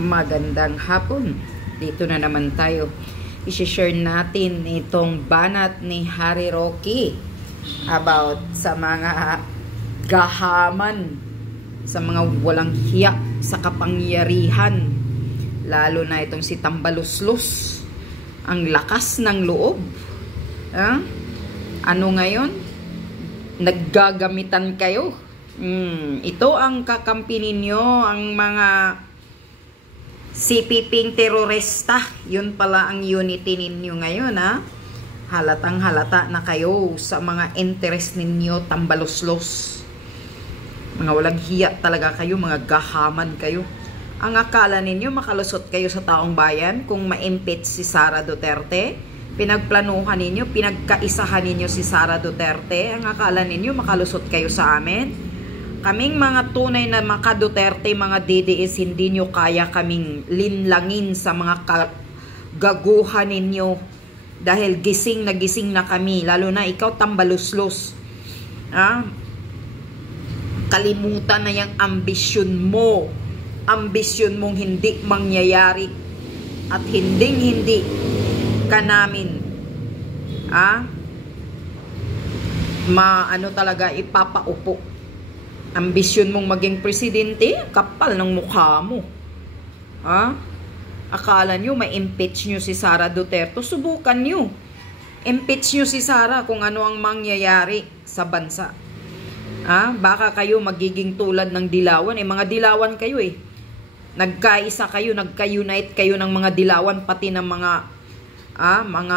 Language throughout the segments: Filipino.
Magandang hapon. Dito na naman tayo. I-share natin itong banat ni Harry Roque about sa mga gahaman, sa mga walang hiya sa kapangyarihan. Lalo na itong si Tambaluslos. Ang lakas ng loob. Ano ngayon? Naggagamitan kayo. Ito ang kakampi ninyo, ang mga CPP terorista. Yun pala ang unity ninyo ngayon, ha? Halatang halata na kayo sa mga interest ninyo, Tambaluslos. Mga walang hiya talaga kayo, mga gahaman kayo. Ang akala ninyo makalusot kayo sa taong bayan kung ma-impeach si Sara Duterte. Pinagplanuhan ninyo, pinagkaisahan ninyo si Sara Duterte. Ang akala ninyo makalusot kayo sa amin. Kaming mga tunay na maka Duterte, mga DDS, hindi nyo kaya kaming linlangin sa mga gaguhan ninyo. Dahil gising na kami. Lalo na ikaw, Tambaluslos. Kalimutan na yung ambisyon mo. Ambisyon mong hindi mangyayari. At hindi ka namin. Ano talaga, ipapaupo. Ambisyon mong maging presidente, kapal ng mukha mo. Akala nyo, ma-impeach nyo si Sara Duterte. Subukan nyo. Impeach nyo si Sara kung ano ang mangyayari sa bansa. Baka kayo magiging tulad ng Dilawan. Mga Dilawan kayo eh. Nagkaisa kayo, nagka-unite kayo ng mga Dilawan, pati ng mga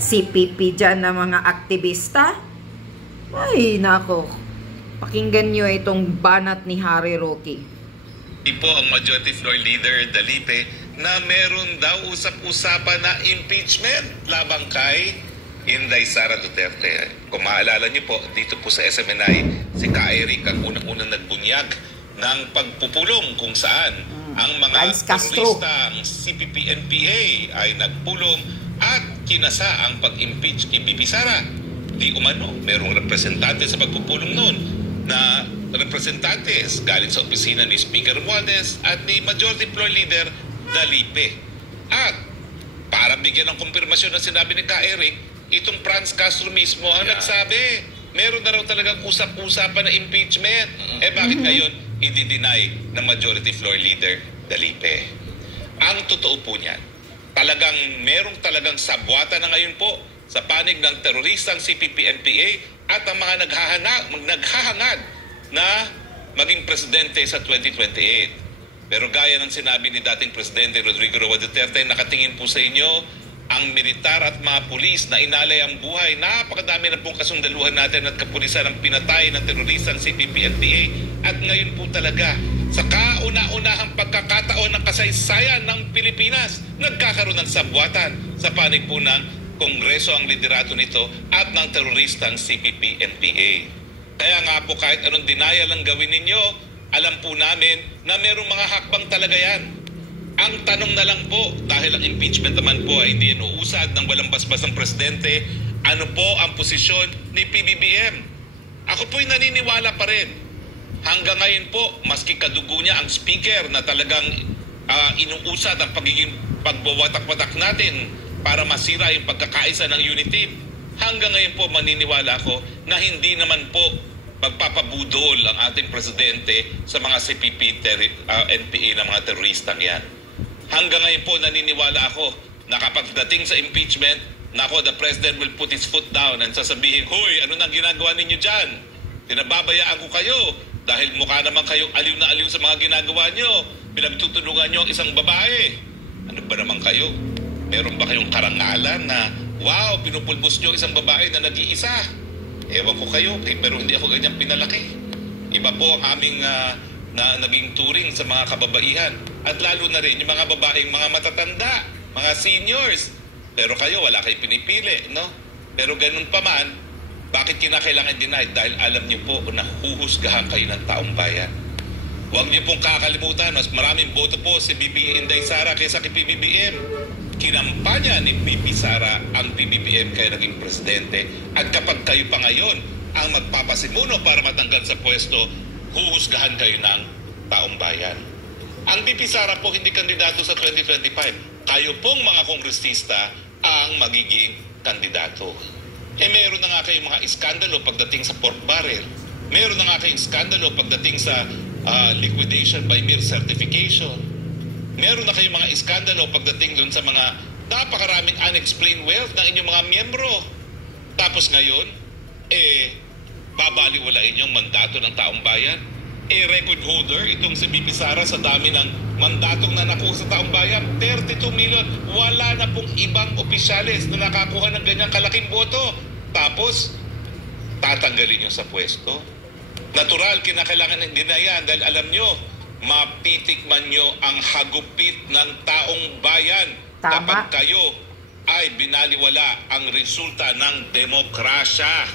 CPP dyan na mga aktivista. Ay, nako. Pakinggan nyo itong banat ni Harry Roque. Po ang Majority Floor Leader Dalipe na meron daw usap-usapan na impeachment labang kay Inday Sara Duterte. Kung maalala nyo po, dito po sa SMNI, si Ka-Eric ang unang-unang nagbunyag ng pagpupulong kung saan ang mga teroristang CPP-NPA ay nagpulong at kinasa ang pag-impeach kay BP Sara. Di umano, merong representante sa pagpupulong noon na representantes galing sa opisina ni Speaker Romualdez at ni Majority Floor Leader Dalipe. At para bigyan ng kumpirmasyon na sinabi ni Ka-Eric, itong Franz Castro mismo ang nagsabi, meron na raw talagang usap-usapan na impeachment. Bakit ngayon i-deny ng Majority Floor Leader Dalipe? Ang totoo po niyan, merong talagang sabwata na ngayon po sa panig ng teroristang CPP-NPA at ang mga naghahangad na maging presidente sa 2028. Pero gaya ng sinabi ni dating Presidente Rodrigo Roa Duterte, nakatingin po sa inyo ang militar at mga pulis na inalay ang buhay. Napakadami na pong kasundaluhan natin at kapulisan ang pinatay ng teroristang CPP-NPA. At ngayon po talaga, sa kauna-unahang pagkakataon ng kasaysayan ng Pilipinas, nagkakaroon ng sabwatan sa panig po ng Kongreso ang liderato nito at ng teroristang CPP-NPA. Kaya nga po kahit anong denial ang gawin ninyo, alam po namin na merong mga hakbang talaga yan. Ang tanong na lang po, dahil ang impeachment naman po ay hindi inuusad ng walang basbas ng presidente, ano po ang posisyon ni PBBM? Ako po'y naniniwala pa rin. Hanggang ngayon po, maski kadugo niya ang speaker na talagang inuusad ang pagiging pagbawatak-watak natin para masira yung pagkakaisa ng unity. Hanggang ngayon po maniniwala ako na hindi naman po magpapabudol ang ating presidente sa mga CPP-NPA na mga teroristang yan. Hanggang ngayon po naniniwala ako na kapag dating sa impeachment, the president will put his foot down and sasabihin, "Hoy, ano nang ginagawa ninyo dyan? Pinababayaan ko kayo dahil mukha naman kayong aliw na aliw sa mga ginagawa nyo. Pinagtutulungan nyo ang isang babae. Ano ba naman kayo? Meron ba kayong karangalan na, wow, pinupulbos nyo isang babae na nag-iisa? Ewan ko kayo, pero hindi ako ganyan pinalaki." Iba po ang aming naging turing sa mga kababaihan. At lalo na rin yung mga babaeng mga matatanda, mga seniors. Pero kayo, wala kayo pinipili, no? Pero ganun pa man, bakit kinakailangan deny? Dahil alam niyo po na huhusgahan kayo ng taong bayan. Huwag niyo pong kakalimutan, mas maraming boto po si BP Inday Sara kaysa kay PBBM. Kinampanya ni BP Sara ang PBBM kaya naging presidente. At kapag kayo pa ngayon ang magpapasimuno para matanggal sa pwesto, huhusgahan kayo ng taong bayan. Ang BP Sara po hindi kandidato sa 2025. Kayo pong mga kongresista ang magiging kandidato. Meron na nga kayong mga iskandalo pagdating sa pork barrel. Meron na nga kayong iskandalo pagdating sa liquidation by mere certification. Meron na kayong mga iskandalo pagdating dun sa mga napakaraming unexplained wealth ng inyong mga miyembro. Tapos ngayon, babaliwalain yung mandato ng taong bayan. Record holder itong si BP Sara sa dami ng mandatong na nakuha sa taong bayan, 32 million. Wala na pong ibang opisyales na nakakuha ng ganyang kalaking boto. Tapos, tatanggalin nyo sa pwesto. Natural, kinakailangan din na yan dahil alam nyo, mapitikman nyo ang hagupit ng taong bayan. Tama. Kapag kayo ay binaliwala ang resulta ng demokrasya.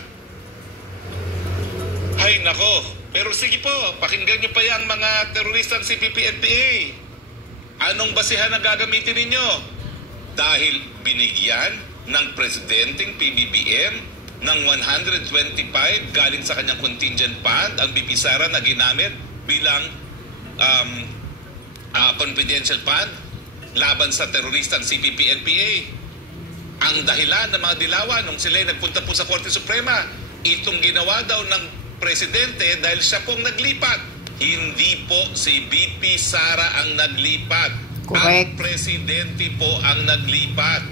Hay nako. Pero sige po, pakinggan nyo pa yung mga teroristang CPP-NPA. Anong basihan ang gagamitin ninyo? Dahil binigyan ng presidenteng PBBM ng 125 galing sa kanyang contingent fund ang BP Sara na ginamit bilang confidential fund laban sa teroristang CPP-NPA. Ang dahilan ng mga dilawan nung sila nagpunta po sa Korte Suprema, itong ginawa daw ng presidente dahil siya pong naglipat. Hindi po si BP Sara ang naglipat. Correct. Ang presidente po ang naglipat.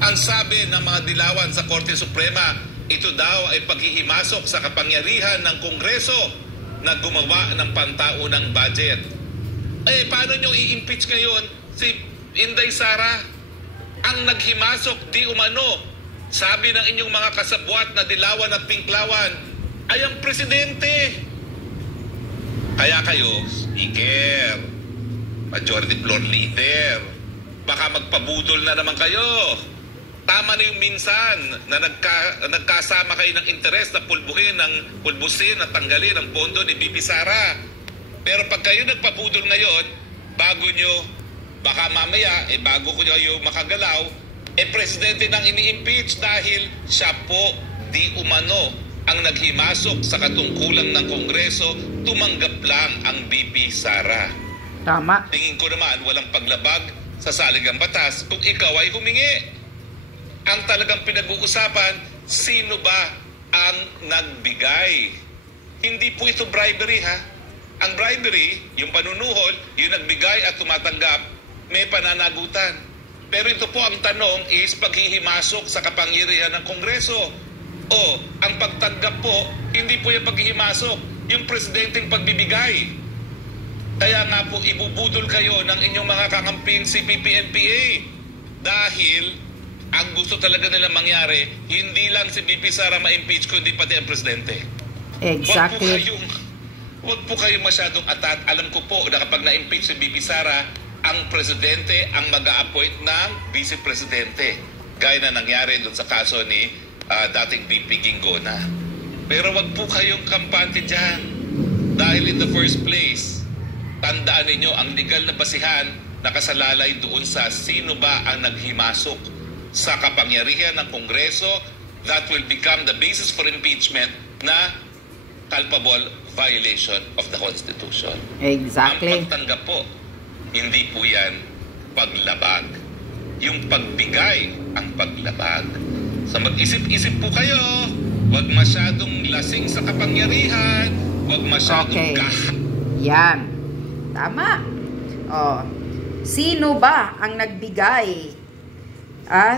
Ang sabi ng mga dilawan sa Korte Suprema, ito daw ay paghihimasok sa kapangyarihan ng Kongreso na gumawa ng pantaunang budget. Paano nyo i-impeach ngayon si Inday Sara? Ang naghimasok di umano, sabi ng inyong mga kasabwat na dilawan at pinklawan, ay ang presidente. Kaya kayo, speaker, majority floor leader, baka magpabudol na naman kayo. Tama na yung minsan na nagkasama kayo ng interes na pulbusin at tanggalin ang pondo ni BP Sara. Pero pag kayo nagpabudol ngayon, bago nyo, baka mamaya, bago ko nyo makagalaw, presidente nang ini-impeach dahil siya po di umano ang naghimasok sa katungkulan ng Kongreso, tumanggap lang ang BP Sara. Tama. Tingin ko naman walang paglabag sa saligang batas kung ikaw ay humingi. Ang talagang pinag-uusapan, sino ba ang nagbigay? Hindi po ito bribery ha. Ang bribery, yung panunuhol, yung nagbigay at tumatanggap, may pananagutan. Pero ito po ang tanong is paghihimasok sa kapangyarihan ng Kongreso. Ang pagtanggap po, hindi po yung paghihimasok, yung presidenteng pagbibigay. Kaya nga po, ibubudol kayo ng inyong mga kakamping CPP-NPA. Dahil, ang gusto talaga nila mangyari, hindi lang si BP Sara ma-impeach, kundi pati ang presidente. Exactly. Huwag po kayong masyadong atat. Alam ko po na kapag na-impeach si BP Sara, ang presidente ang mag-a-appoint ng vice-presidente. Gaya na nangyari doon sa kaso ni dating BP Ginggona. Pero wag po kayong kampante dyan. Dahil in the first place, tandaan ninyo ang legal na basihan nakasalalay doon sa sino ba ang naghimasok sa kapangyarihan ng Kongreso that will become the basis for impeachment na culpable violation of the Constitution. Exactly. Ang pagtanggap po, hindi po yan paglabag. Yung pagbigay ang paglabag. So mag-isip-isip po kayo, huwag masyadong lasing sa kapangyarihan, huwag masyadong Yan. Tama. Sino ba ang nagbigay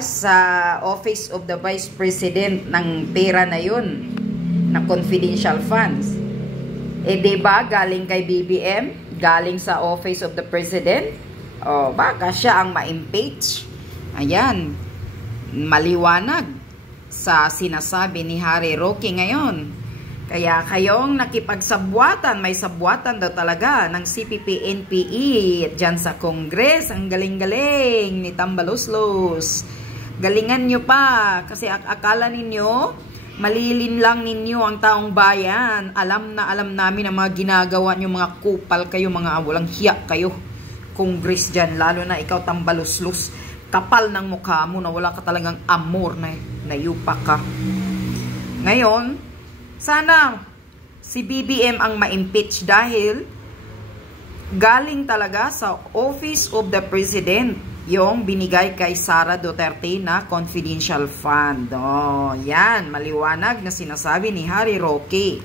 sa Office of the Vice President ng pera na yun, na confidential funds? Diba galing kay BBM? Galing sa Office of the President? Baka siya ang ma-impeach. Ayan. Maliwanag sa sinasabi ni Harry Roque ngayon. Kaya kayong nakipagsabwatan, may sabwatan daw talaga ng CPP-NPA dyan sa Congress. Ang galing-galing ni Tambaloslos. Galingan nyo pa kasi akala ninyo malilin lang ninyo ang taong bayan. Alam na alam namin ang mga ginagawa nyo, mga kupal kayo, mga walang hiya kayo. Congress dyan, lalo na ikaw Tambaloslos. Kapal ng mukha mo na wala ka talagang amor na yupa ka. Ngayon, sana si BBM ang ma-impeach dahil Galing talaga sa Office of the President yung binigay kay Sara Duterte na confidential fund. Oh, yan, maliwanag na sinasabi ni Harry Roque.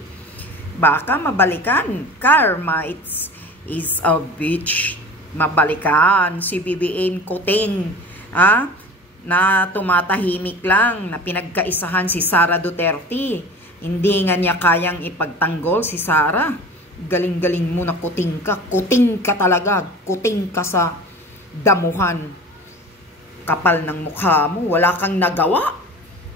Baka mabalikan. Karma, is a bitch. Mabalikan si BBM Kuting, na tumatahimik lang, na pinagkaisahan si Sara Duterte. Hindi nga niya kayang ipagtanggol si Sara. Galing-galing mo na kuting ka. Kuting ka talaga. Kuting ka sa damuhan. Kapal ng mukha mo. Wala kang nagawa.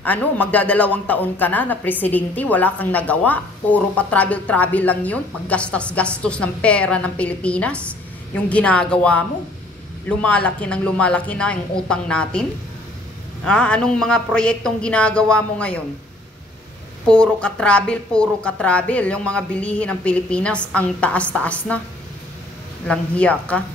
Magdadalawang taon ka na presidente. Wala kang nagawa. Puro pa travel-travel lang yun. Maggastos-gastos ng pera ng Pilipinas. Yung ginagawa mo. Lumalaki na yung utang natin. Anong mga proyektong ginagawa mo ngayon? Puro ka-travel. Yung mga bilihin ng Pilipinas, ang taas-taas na. Langhiya ka.